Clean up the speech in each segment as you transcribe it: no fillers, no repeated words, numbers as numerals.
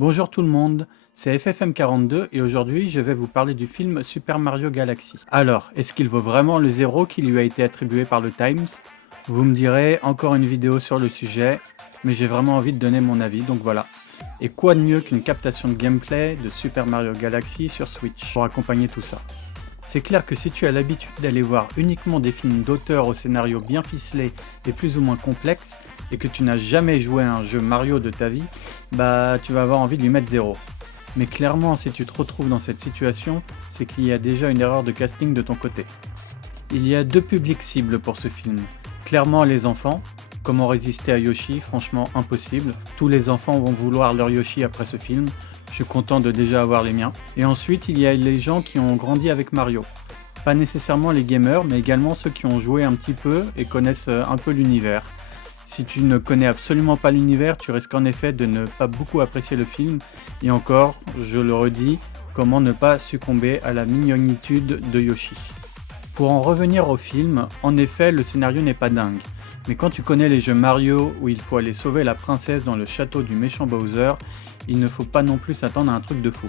Bonjour tout le monde, c'est FFM42 et aujourd'hui je vais vous parler du film Super Mario Galaxy. Alors, est-ce qu'il vaut vraiment le 0 qui lui a été attribué par le Times? Vous me direz, encore une vidéo sur le sujet, mais j'ai vraiment envie de donner mon avis, donc voilà. Et quoi de mieux qu'une captation de gameplay de Super Mario Galaxy sur Switch pour accompagner tout ça? C'est clair que si tu as l'habitude d'aller voir uniquement des films d'auteurs au scénario bien ficelé et plus ou moins complexe, et que tu n'as jamais joué à un jeu Mario de ta vie, bah tu vas avoir envie de lui mettre 0. Mais clairement, si tu te retrouves dans cette situation, c'est qu'il y a déjà une erreur de casting de ton côté. Il y a deux publics cibles pour ce film. Clairement les enfants. Comment résister à Yoshi? Franchement impossible. Tous les enfants vont vouloir leur Yoshi après ce film. Je suis content de déjà avoir les miens. Et ensuite, il y a les gens qui ont grandi avec Mario. Pas nécessairement les gamers, mais également ceux qui ont joué un petit peu et connaissent un peu l'univers. Si tu ne connais absolument pas l'univers, tu risques en effet de ne pas beaucoup apprécier le film. Et encore, je le redis, comment ne pas succomber à la mignonitude de Yoshi. Pour en revenir au film, en effet, le scénario n'est pas dingue. Mais quand tu connais les jeux Mario où il faut aller sauver la princesse dans le château du méchant Bowser, il ne faut pas non plus s'attendre à un truc de fou.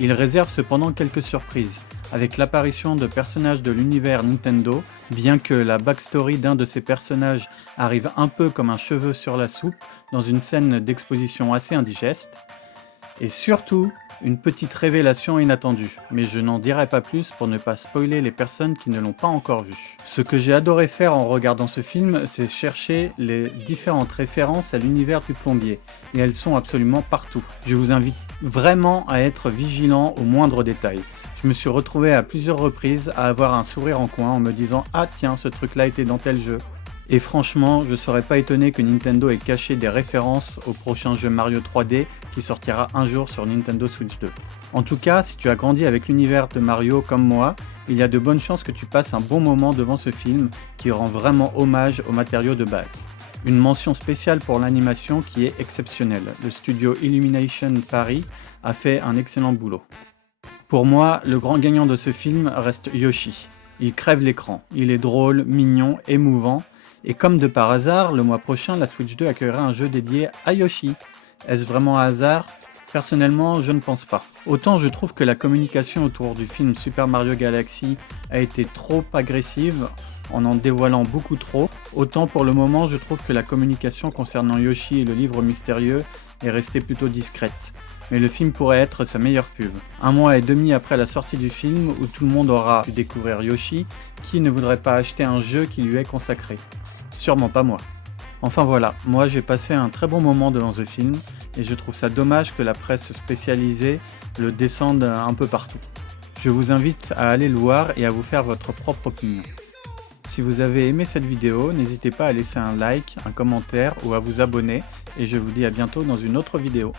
Il réserve cependant quelques surprises, avec l'apparition de personnages de l'univers Nintendo, bien que la backstory d'un de ces personnages arrive un peu comme un cheveu sur la soupe dans une scène d'exposition assez indigeste, et surtout une petite révélation inattendue, mais je n'en dirai pas plus pour ne pas spoiler les personnes qui ne l'ont pas encore vu. Ce que j'ai adoré faire en regardant ce film, c'est chercher les différentes références à l'univers du plombier, et elles sont absolument partout. Je vous invite vraiment à être vigilant aux moindres détails. Je me suis retrouvé à plusieurs reprises à avoir un sourire en coin en me disant « Ah tiens, ce truc-là était dans tel jeu ». Et franchement, je serais pas étonné que Nintendo ait caché des références au prochain jeu Mario 3D qui sortira un jour sur Nintendo Switch 2. En tout cas, si tu as grandi avec l'univers de Mario comme moi, il y a de bonnes chances que tu passes un bon moment devant ce film qui rend vraiment hommage aux matériaux de base. Une mention spéciale pour l'animation qui est exceptionnelle. Le studio Illumination Paris a fait un excellent boulot. Pour moi, le grand gagnant de ce film reste Yoshi. Il crève l'écran, il est drôle, mignon, émouvant. Et comme de par hasard, le mois prochain, la Switch 2 accueillera un jeu dédié à Yoshi. Est-ce vraiment un hasard? Personnellement, je ne pense pas. Autant je trouve que la communication autour du film Super Mario Galaxy a été trop agressive, en dévoilant beaucoup trop, autant pour le moment je trouve que la communication concernant Yoshi et le livre mystérieux est restée plutôt discrète. Mais le film pourrait être sa meilleure pub. Un mois et demi après la sortie du film, où tout le monde aura pu découvrir Yoshi, qui ne voudrait pas acheter un jeu qui lui est consacré? Sûrement pas moi. Enfin voilà, moi j'ai passé un très bon moment devant ce film, et je trouve ça dommage que la presse spécialisée le descende un peu partout. Je vous invite à aller le voir et à vous faire votre propre opinion. Si vous avez aimé cette vidéo, n'hésitez pas à laisser un like, un commentaire ou à vous abonner, et je vous dis à bientôt dans une autre vidéo.